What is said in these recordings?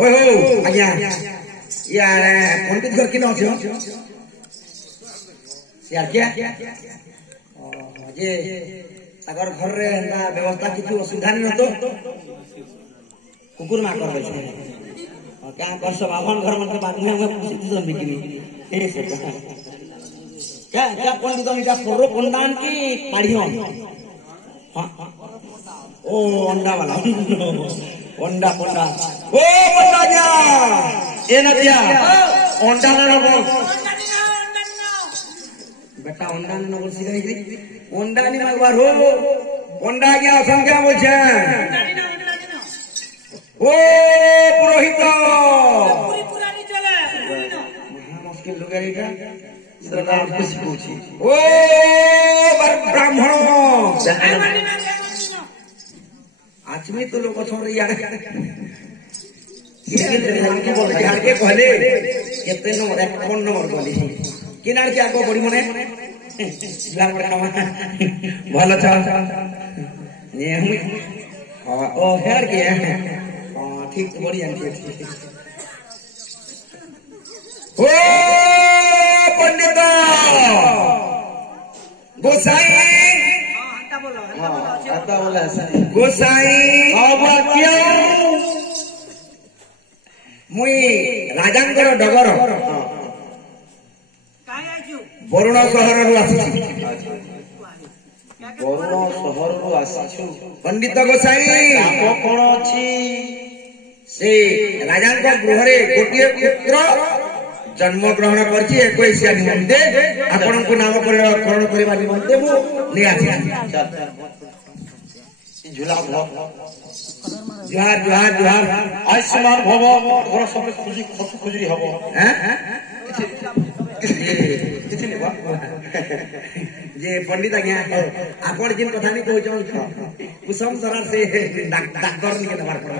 ओ आज्ञा या पंडित घर किन अछि यार क्या जे अगर घर रे ना व्यवस्था किछु असुविधा नहीं तो कुकुर मा कर दे छै और क्या कर सब अपन घर में बाद में पूछी तो बिकनी ए से क्या क्या पंडित इटा पोरो पंडान की पाड़ियो हां ओ अंडा वाला अंडा पंडा ओ पंडा जा ए न दिया अंडा ना बोल बेटा अंडा न बोल सिखाई रे अंडा नि मागबार हो अंडा क्या संख्या बोलछे ओ पुरोहित पूरी पुरानी चले महा मुश्किल लोग एटा सरकार कुछ पूछी ओ ब्राह्मण आज में तो लोग छोड़ यार ये के बोल यार के कहले केते नंबर 1 नंबर बोली किनार के आको बड़ी मने लाल बड़ा भलो छ ये हम ओ हेर के हां ठीक तो बढ़िया ठीक ओ पंडित गोसाई आता बोला गोसाई अब क्यों मुई राजांकर डगर बरुण सहर रु आसी बरुण सहर रु आसी पंडित गोसाई आप कोन अछि से राजांकर गृह रे गोटिए पुत्र जन्म ग्रहण करछि 21 निमंते आपन को नामकरण करबा निमंते मु ले आछि झूला जुहार जुहार जुहार आयुष्मान भव घर सब खुशी खुशी हबो हैं किछि ने जे पंडित आज्ञा आपण जिन कथा नहीं कहै छ कुसुम सरार से डाक्टर नि के नंबर पर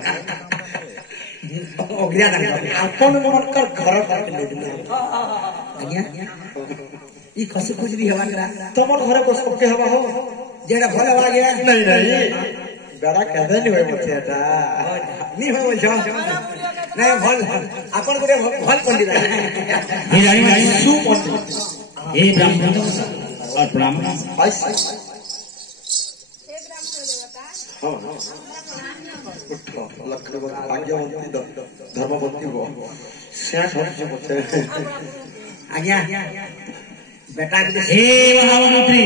ओग्रिया डाक्टर आपण मन कर घर पर ले दिले आज्ञा ई खुशी खुशी हवा तमन घर को सब के हवा हो जेड़ा भला बा गया नहीं नहीं बेड़ा कहबे नहीं होय मते एटा नहीं होय बोल नहीं भल आपण गुरे भल पंडित हे रानी सु पंडित हे ब्राह्मण और ब्राह्मण हे ब्राह्मण देवता हां उठो लक्ष्मण भाग्यवंती धर्मवंती हो सेठ हो मते आज्ञा बेटा हे महामंत्री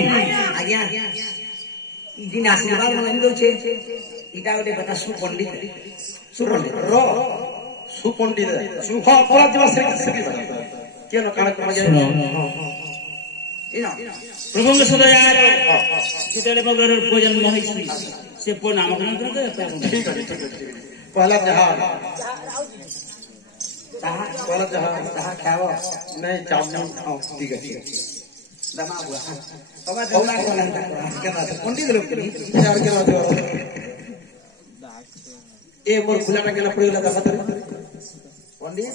आज्ञा दिन आशीर्वाद मन दो छे इटा गोटे बेटा सुपंडित रो सुपंडित सुख अपराध दिवस श्री केनो काल क्रम जाय इनो प्रभु के सदयार कितले बगर भोजन महिषी से पो नामकरण कर दे ठीक है पहला जहां पहला जहां खाओ नहीं चावल ठीक है दमा हुआ तबा देला को नहीं केना पंडित लोग के यार केना दो ए मोर खुलाटा केना पड़ी गेला दबा पंडित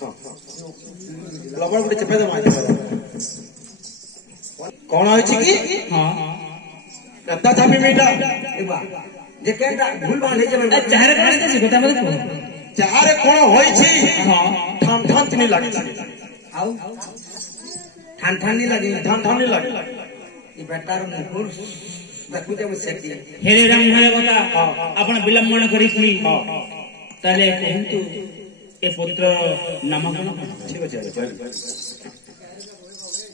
हां लबड़ बड़ी चपे दे मार कौन होई छी की हां कत्ता छापी बेटा ए बा जे केटा भूल बाल हे जे चाहरे खाने दे गोता मत चाहरे कोन होई छी हां ठान ठान तनी लागी आउ ठान ठान नहीं लगे ये बेटार मुकुर देखु जे सेठी हेरे ब्राह्मण बता आपण विलंबन करी की ताले कहंतु ए पुत्र नामकरण ठीक अछि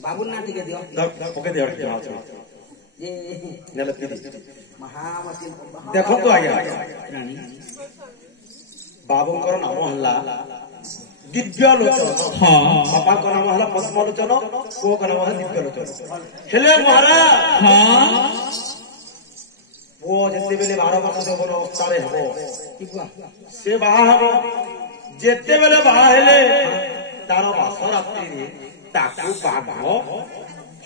बाबू ना ठीक दियो ओके दियो ये गलत की महामती देखो तो आया रानी बाबू कर नाम हल्ला दिव्य लोचन हां बापा को नाम हला पद्म लोचन को को नाम हला दिव्य लोचन हेले महाराज हां वो जते बेले 12 वर्ष से बोलो अवस्था रे हबो से बाहा हबो जते बेले बाहा हेले तारो बास रात्रि रे ताकू बाबा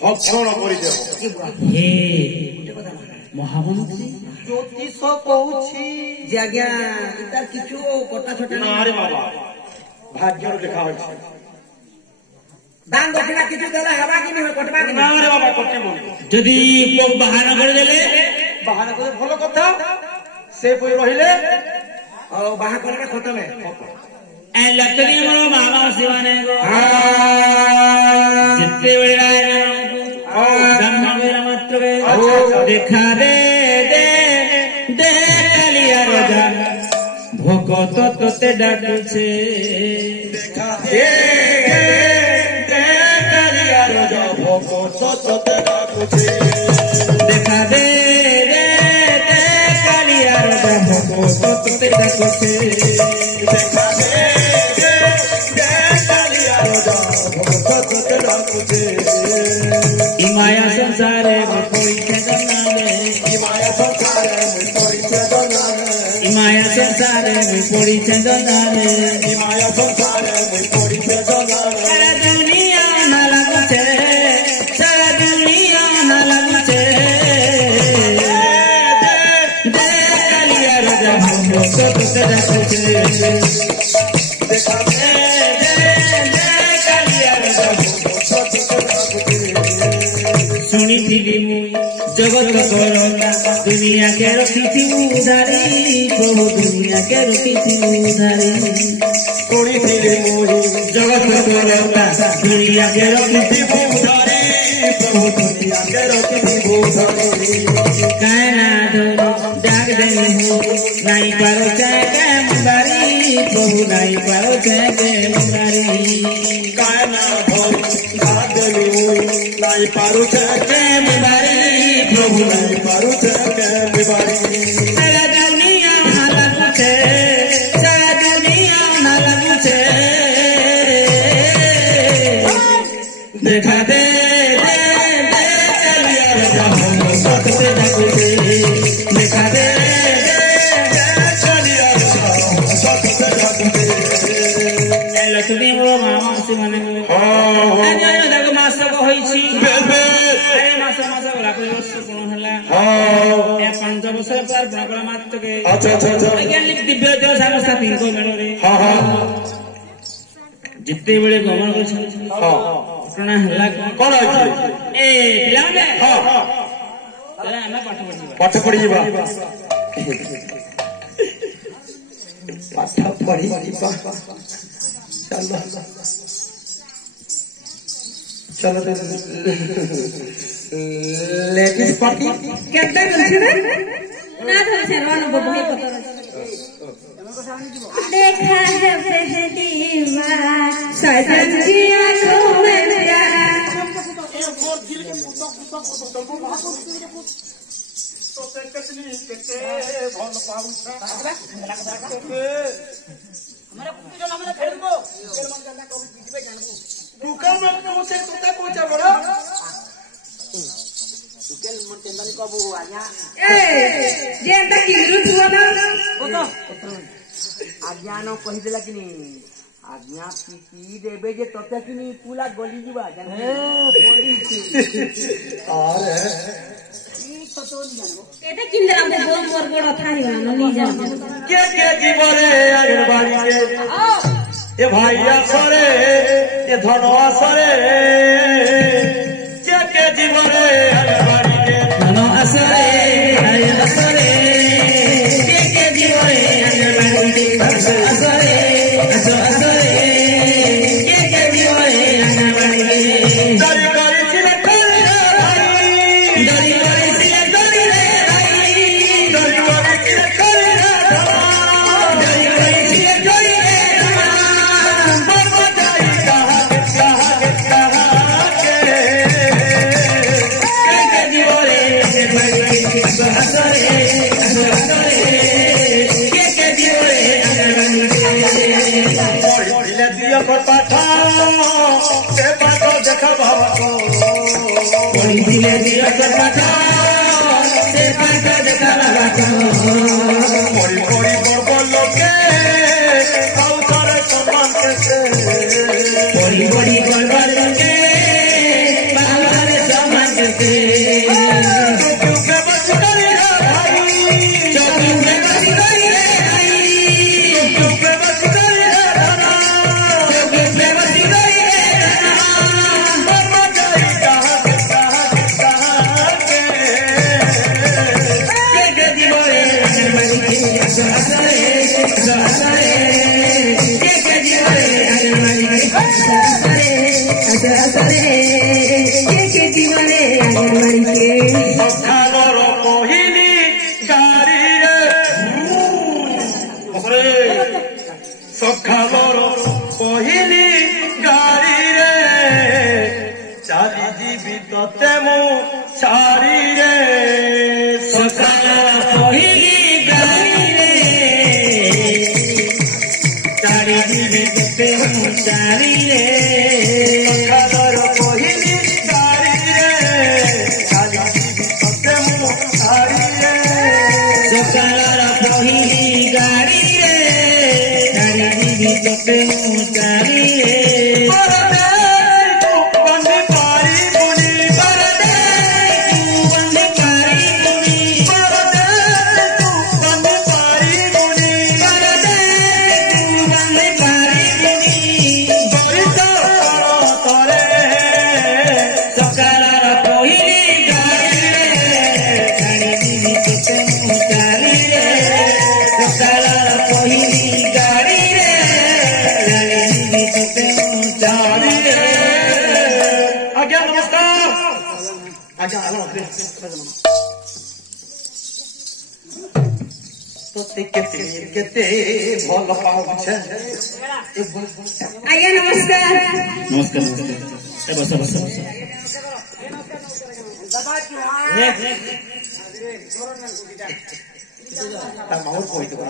भक्षण करि देबो हे महामंत्री ज्योतिष कहूछि जे आज्ञा इता किछु कटा छोटा ना रे बाबा भाग्य लिखा हो दान दक्षिणा किछु देला हवा कि नहीं कटबा कि ना रे बाबा कटे बोल यदि लोग बहाना कर देले बहाना करे भलो कथा से पुई रहिले और बाहा करे खत्म है ए लकड़ी मोर मामा शिवाने को जितने बड़ा ब्राह्मण मेरा मात्र देखा दे कालिया राजा भगत तोते डाकुछे देखा दे कालिया राजा भगत तोते डाकुछे देखा दे कालिया राजा भगत तोते डाकुछे देखा दे कालिया राजा भगत तोते डाकुछे इमाया संसारे में कोई ठेकाना नहीं इमाया संसारे में कोई ठेकाना नहीं इमाया संसारे में कोई ठेकाना नहीं इमाया संसारे में कोई ठेकाना नहीं सारा दुनिया ना लागू छे सारा दुनिया ना लागू छे दे कालिया राजा हमको तो तेरा कुछ देखा दे कालिया राजा भगत तोते सुनी थी मुई जगत करोना दुनिया के रखी थी उधारी प्रभु दुनिया के रखी थी उधारी कोई थी मोही जगत करोना दुनिया के रखी थी उधारी प्रभु दुनिया के रखी थी उधारी कहना धोनी जाग देनी हो नहीं पारो चाहे के मुरारी प्रभु नहीं पारो चाहे के मुरारी कहना धोनी जाग देनी हो नहीं पारो चाहे के मुरारी प्रभु नहीं पारो चाहे के मुरारी सारा दुनिया ना लागू छे सारा दुनिया ना लागू छे देखा दे कालिया राजा हमको सत्य डाकू छे देखा दे कालिया राजा सत्य डाकू छे लक्ष्मी मोर मामा से माने आज दाग मास को होईछि ए मास गला को वर्ष कोन हला ए 5 वर्ष पर प्रबल मात्र के अच्छा वैज्ञानिक दिव्य देव सागर साथी को मेलो रे जिते बेले गमन कर घटना हला कोन होछि ए पिला में चला हम पाठ पाठ पढिबा पढिबा पाठ पढिबा चलो लेडीज पार्टी केते करछे रे ना धरछे रोन बबई पतर देखा है पहली बार सजन की आंखों में प्यार जेंता किरू छुआ ना आज्ञान कहिदेला कि आज्ञा पीती देबे जे तते कि पुला गली जीवा एते किंदरा को बोल मोर बड़ थारी ना नी जान के जीवरे आयर बाड़ी के ए भाईया सरे ए धनवा सरे के जीवरे आयर बाड़ी के धनो असरे आय असरे के जीवरे आय बाड़ी के असरे असरे के जीवरे आय बाड़ी के दरी करी छिले करी रे भाई दरी करी छिले करी रे भाई दरी करी छिले करी रे दरी करी छिले करी रे बाबा जाई कहा के के जीवरे आय बाड़ी के असरे असरे के जीवरे आय बाड़ी के पढ़िले दियो पर पाठ से पाठ देखा भावको कोई दिले दिया कर पाठ से पाठ देखा लगा पढ़ी पढ़ी बड़ लोके आउ करे सम्मान से बड़ी बड़ी गड़बड़ के बाहर समाज के चुपे बस करी रे भाई चौकी में बस गई रे भाई चुपे बस करी रे धना चौकी में बस गई रे बाबा जाई कहा के के जीवरे ସକାଳର ପହିଲି ଗାଡ଼ିରେ ଚାଲି ଯିବି ତତେ ମୁଁ ଛାଡ଼ିରେ ସକାଳ ପହିଲି ଗାଡ଼ିରେ ଚାଲି ଯିବି ତତେ ମୁଁ ଚାରିରେ ସକାଳର ପହିଲି ଗାଡ଼ିରେ ଚାଲି ଯିବି ତତେ ମୁଁ ଛାଡ଼ିରେ ସକାଳର ପହିଲି ଗାଡ଼ିରେ ଚାଲି ଯିବି ତତେ ମୁଁ ଚାରିରେ କେତେ ଭଲ ପାଉଛ ଆଜ୍ଞା ନମସ୍କାର। ନମସ୍କାର ଏ ବସ ବସ ବସ ତା ମାଉର କହିଦେବା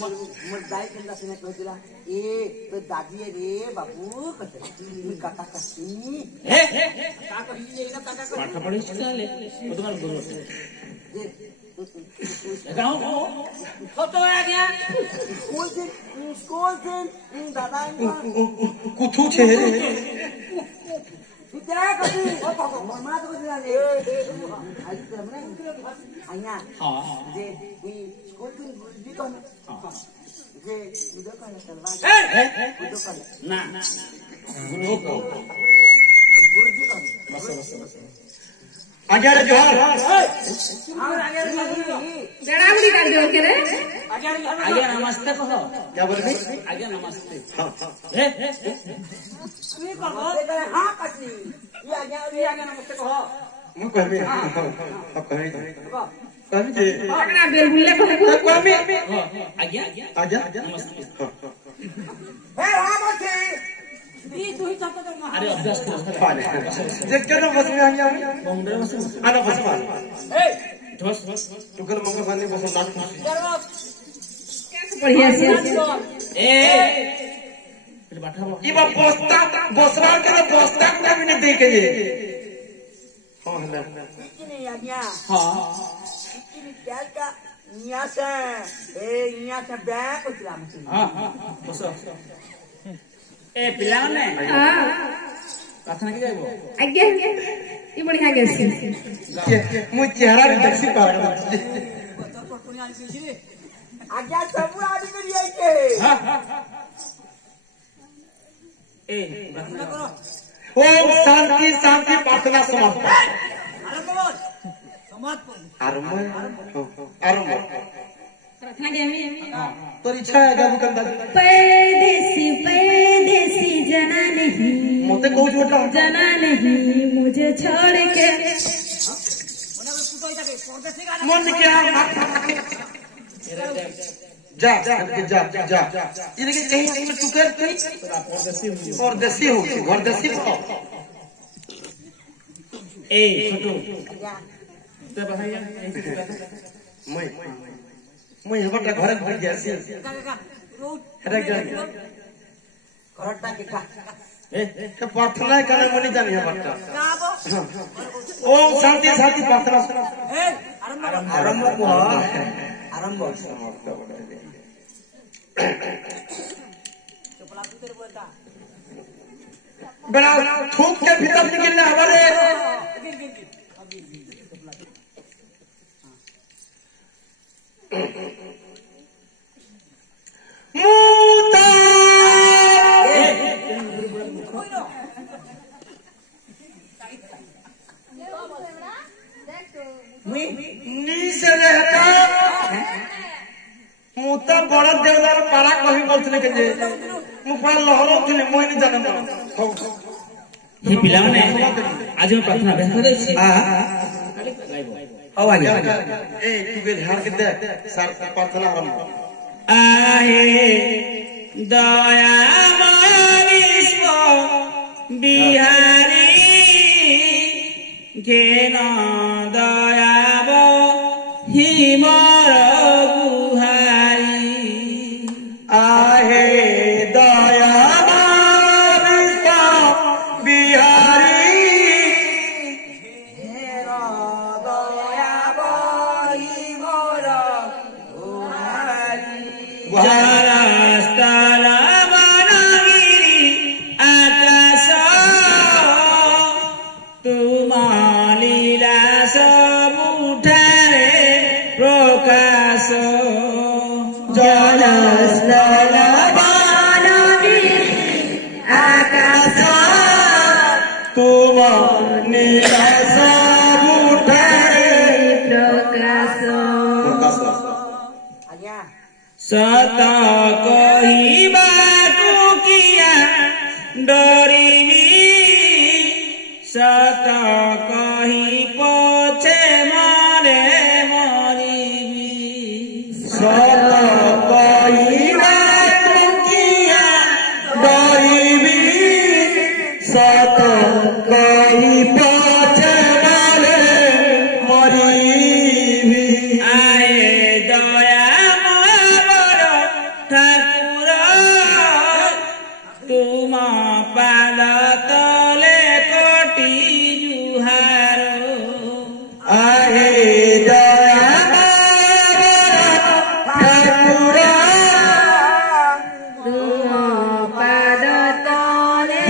मोर दाई केंदा सिने कहतिला ए तो दादी रे बाबू कते काका कसी का कहि ना काका पाठ पढि चले ओ तुम्हार गुरु गाँव फोटो आ गया स्कूल से दादा कुथु छे क्या कति ओ बाबू ममा तो दिला ले आज तो हमने आया हां जे स्कूल से जी तो जे उधर का चलवा उधर का ना गुरु को गुरुजी का बस बस बस आगे रे जोहार हां आगे रे जड़ाबुड़ी कर दो के रे आगे नमस्ते कहो क्या बोलबी आगे नमस्ते हां ए तू कहो हां कसी ये आगे नमस्ते कहो मु कहबी कहबी कहबी जे पकड़ा बेल बुल्ले को कहबी आगे आजा नमस्ते ए हां बसे दी तू ही चाहता तो अरे अभ्यास कर जे केन बस में आनी बॉम्बे बस आना बस ए बस बस तू कर मंगल सानी बस लाख बढ़िया से ए बैठा इबा बस्ता बसवा के बस्ता का भी नहीं देखे जे हां हला कितनी आज्ञा हां कितनी क्या का निया से बैग उतरा मुझे हां बस ए पिला ने हां कथन के जाइबो आज्ञा ये बढ़िया गेसी मु चेहरा देखसी पार आज्ञा सब आदमी करी आई के हां ए प्रार्थना करो ओम शांति शांति प्रार्थना समाप्त आरंभ प्रार्थना के में तोर इच्छा है जादू कंदा परदेसी जना नहीं मोते कहू छोटा जना नहीं मुझे छोड़ के मन क्या जा जा जा ये कि कहीं में तू कर कहीं परदेसी हो घरदेसी हो ए छोटू ते बहाया मैं हबटा घर भर गया सी अरे गया घरटा के का ए प्रार्थना करे मनी जानी हबटा का ओम शांति शांति प्रार्थना ए आरंभ को आरंभ चपला तू तेरे बोलता बड़ा थूक के भीतर निकलने हमारे मुता नी से रहता बड़ा देवदार पारा कही बोलते के जे मुखा लहरौथिले मोहिनी जाने हो हे पिला माने आज हम प्रार्थना व्याख्या देछि ओ आज्ञा ए तू के ध्यान के दे सर प्रार्थना आरंभ आहे दया विश्व बिहारी घेन दयाब हिमर गुहारी आहे दया बिहारी जलस्थल वनगिरि आकाश तुम लीला सबुठारे प्रकाश जलस्थल वनगिरि आकाश तुम नीला सबुठारे प्रकाश सत कहिबाकु किया डरिबी सत कहि पछे मरे मरिबी सत कहिबाकु किया डरिबी सत कहि पछे मरे मरिबी आए दया मोर ठाकुर तुम पाद तले कोटि जुहार आहे दया ठाकुर तुम पाद तले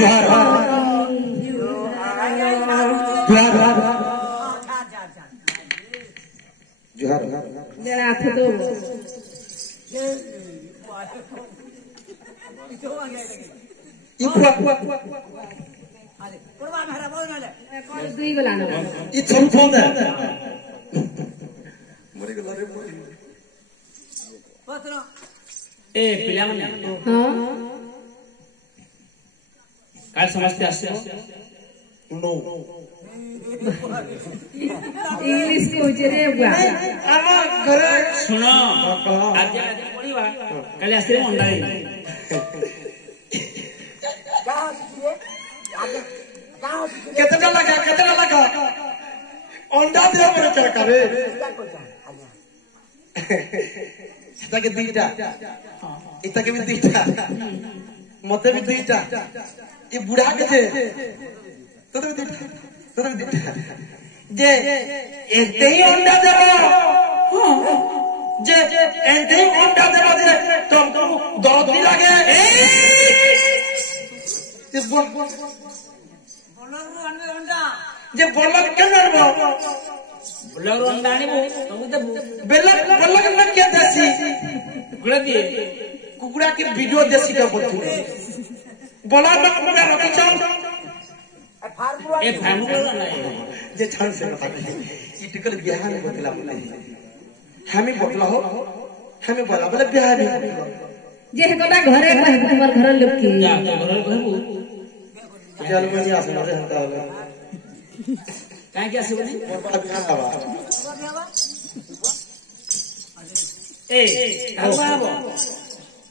जुहार जरा फुटो कौन दुई गला न 이 점fon데 ए पिला माने हां काल समझते आसे नो इंग्लिश को जरे बुआ आमा घरे सुनो आज पढ़िबा काली आसे मंडाई केतना लगा अंडा दे पर चरका रे इता के दीटा इता के भी दीटा मते भी दीटा ये बुढ़ा के दे तो भी दीटा जे एते ही अंडा देबो जे एते ही अंडा देबो जे तुमको दर्द नहीं लगे ये बोल जे बोलक केन नरबो ब्लॉग अंडा आनिबो तुमको देबो बोलक न के देसी गुड़ा दिए कुकुड़ा के वीडियो देसी का बोलथु बोला न कुकुड़ा रखी चाउ ए फार्मूला ना जे छान से रखा इटकल बियाह में बतला बोले हमें बतला हो हमें बोला बोले बियाह में जे कदा घरे कहि हमर घर लोग की जा घर कहबो चल मनी आसन रे हंता होला काहे के आसे बोली मोर बड़ा बियाह हवा ए काबा आबो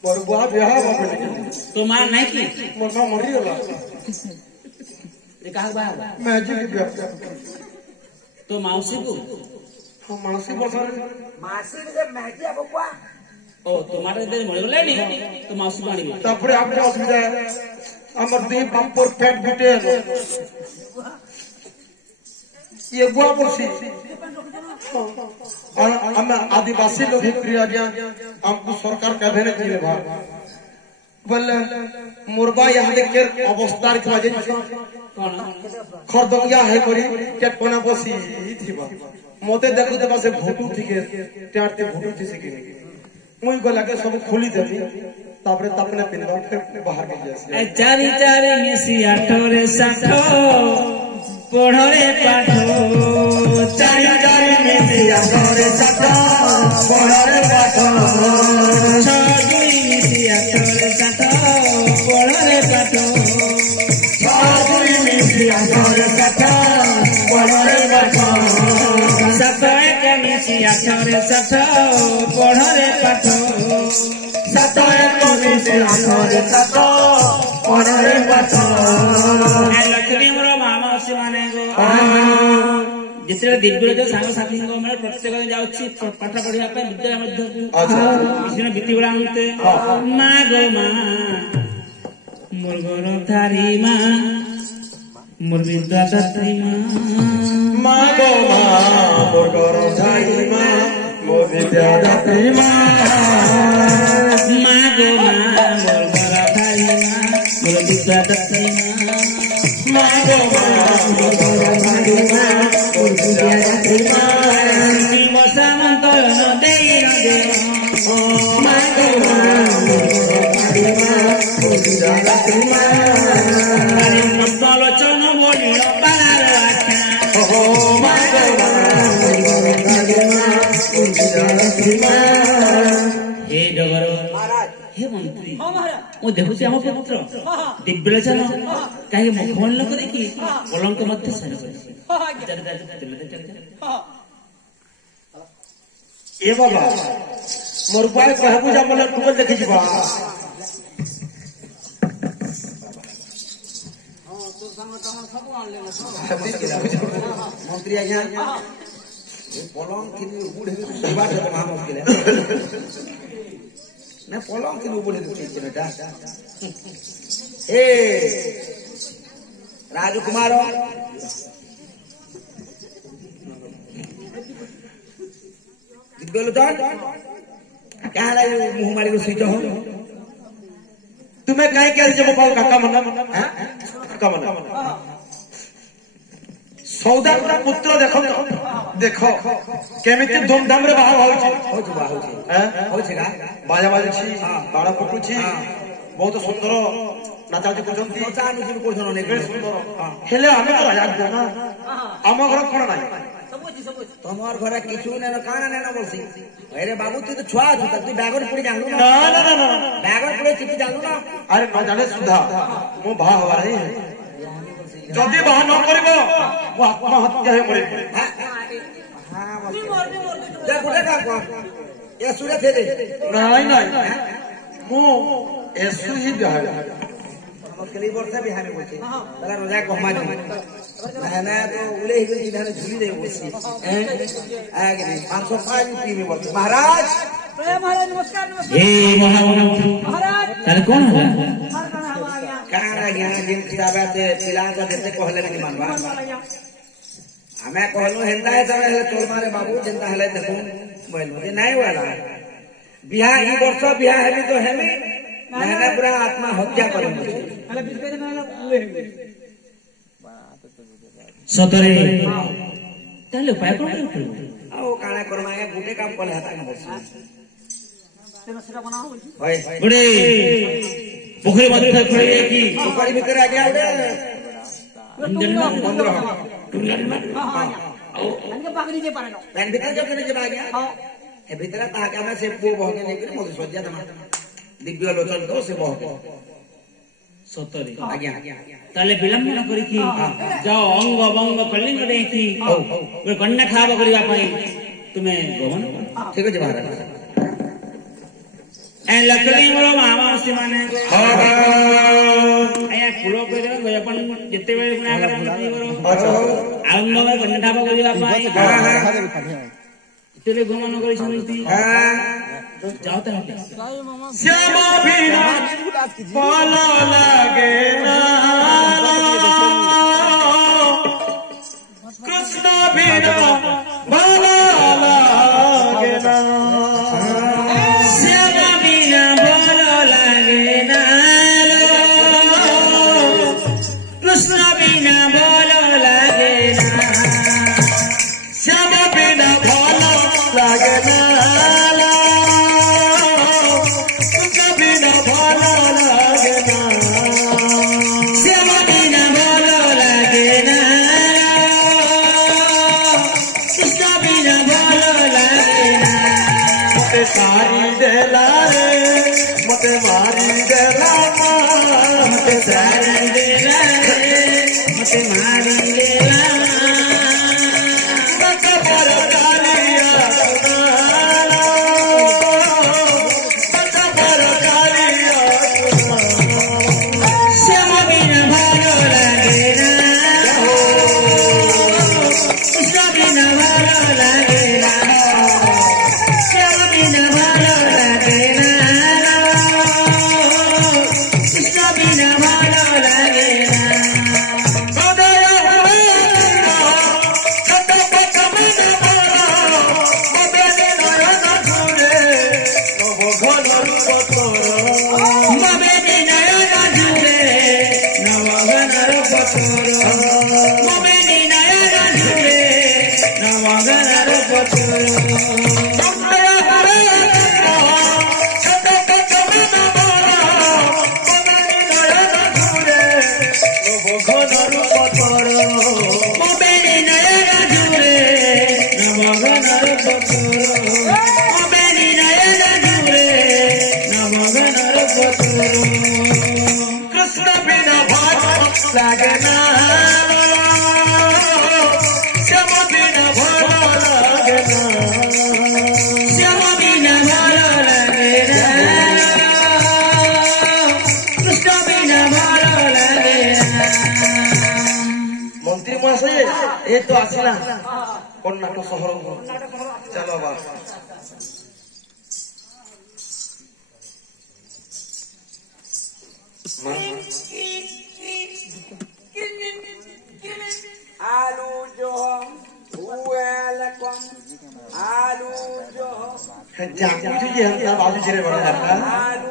मोर बुआ बियाह हवा बोले तो मां नहीं की मोर मां मरी होला ए काबा मैजिक बियाह तो मौसी को हम मानसी बसर मासी के महती अब quoi ओ तुम्हारे इधर मरे गले नहीं तो मौसी को आनिबे तापरे आपने असुविधा हमर देह बापर पेट बिटे ये बुआ पड़सी और हम आदिवासी लोग ही क्रिया ज्ञान हमको सरकार का भेने दिए भाग बोले मुर्गा यहाँ देख के अवस्था री थवा जे कौन खरदंगिया है करी के कोना बसी थी बा मोते देखु देबा से भोटू थी के टाटते भोटू थी से मुई गला के सब खोली देली तापरे तपने पिनवा फिर बाहर के जैसे ए चारी चारी मिसी आठोरे साठो पढ़रे पाठो चारी चारी मिसी आठोरे साठो पढ़रे पाठो ଆଠରେ ସାଠ ପଢ଼ରେ ପାଠ ସାତ ଏକ ମିଶି ଆଠରେ ସାତ ପଢ଼ରେ ପାଠ ଲକ୍ଷ୍ମୀ ମୋର ମା ମାଉସୀ ମାନେ ଯେତେବେଳେ ଦିବ୍ୟ ସାଙ୍ଗସାଥୀଙ୍କ ମେଳ ପ୍ରତ୍ୟେକ ଯାଉଛି ପାଠ ପଢିବା ପାଇଁ ବିଦ୍ୟାଳୟ ମଧ୍ୟକୁ କିଛି ବିତି ବୁଳାନ୍ତେ ମା ଗୋ ମା ମୋର ଧାରୀ ମା ମୋର ବିଦ୍ୟାଦାତ୍ରୀ ମା ଗୋ ମା ମୋର ଧାରୀ ମା ମୋର ବିଦ୍ୟାଦାତ୍ରୀ ମା ମା ଗୋ ମା ମୋର ଧାରୀ ମା ମୋର ବିଦ୍ୟାଦାତ୍ରୀ ମା ଗୋ ମା ମୋର ଧାରୀ ମା ମୋର ବିଦ୍ୟାଦାତ୍ରୀ ମା ମଶା ମନ୍ତରଣ ଦେଇ ମା ଗୋ ମା ମୋର ଧାରୀ ମା ମୋର ବିଦ୍ୟାଦାତ୍ରୀ ମା ଲୋଚନ ବୋଲିଳ ପାର ଆଖ୍ୟା ମା ଗୋ ମା ମୋର ଧାରୀ ମା ମୋର ବିଦ୍ୟାଦାତ୍ରୀ ମା हे डगर हे मंत्री मु देखुची आम पुत्र दिव्यलोचन कहीं मुखमल न करी कलंक मध्य सर ए बाबा मोर पाए कहबू जा मन टुकल देखि जिबा मंत्री आज्ञा पलंग किन उबुढ़े बात महा मुश्किल है ना पलंग किन उबुढ़े चीज बेटा ए राजकुमार दिग्गलोचन क्या है मुंह मारी को सीट हो तुम्हें काहे के जब पाऊ काका मन काका मन सौदा पुत्र देखो देखो केमिति धूमधाम रे बाहा होछि बाजा बाजुछि बाळ फुटुछि बहुत सुंदर नाचाची करछंती चानुची भी कोछन अनेक सुंदर हेले आमे तो राजा ना आम घर कोन नाही तमर घरे किछु ने काना ने बोलसी अरे बाबू तू तो छुआ छु तू बैगर पड़ी जानू ना ना ना ना बैगर पड़ी किछि जानू ना अरे न जाने सुधा मो भा हवा रे जदि बाहा न करिबो मो आत्महत्या हे मरे हां दे गुडे का को ये सुरे थे दे नहीं नहीं मो एसु ही बिहार कली वर्षा बिहार में बोलते तला रोजा कहमा जी ना तो उले ही गई धाने झुली दे बसी आगे 505 यूपी में बोलते महाराज महाराज नमस्कार नमस्कार हे महामंत्री महाराज ताले कौन है काना ज्ञान जिन किताबे से पिलान का देते कहले नहीं मानवा हमें कहलो हेंदा है तबे तोर मारे बाबू चिंता हले देखो बोल मुझे नहीं वाला बियाह ई वर्ष बियाह है तो है में मैंने पूरा आत्मा हत्या करूंगी सतरे ताले उपाय कोन करू आओ काना करमा है गुटे काम कले हता न बस सेटा बनाओ होय गुडे पोखरी मध्य खड़े की सुपारी भीतर आ गया उडे बंद रहो अनके पाकरी जे पारे नो पैन भीतर जब करे जब आ गया ए भीतर ता का में से पो बहके लेकर मोद सज्जा तमा दिव्य लोचन तो से बहके सतरे आज्ञा ताले विलंब न करी की जाओ अंग बंग कलिंग देखी कोई कन्या खाब करिया पाई तुम्हें गमन ठीक है महाराज ए लकड़ी मोरो मामा से माने ए फुलो पे गयपन जते बेले गुना कर अंग में कन्या खाब करिया पाई तेरे गमन करी समिति जाओ ता श्यामा बिना पाला लागे ना कृष्ण बिना पाला लागे ना श्यामा बिना भलो लागे ना कृष्ण बिना भलो लागे ना श्यामा बिना पाला लागे ना कृष्ण बिना पाला लागे ना श्यामा बिना भलो लागे ना कृष्ण बिना भलो लागे ना मते सारी देला रे मते मारी देला मते सारी सारी देला रे मते मारी देला मते पर कालिया শ্যাম বিনা ভালো লাগে না কৃষ্ণ বিনা ভালো লাগে না মন্ত্রী মহাশয় এই তো আসিলা কর্ণাটক শহর চলো বাবা आलू जो welcome आलू जो जाकुटी जे हंता बाजू छरे बड़ा आलू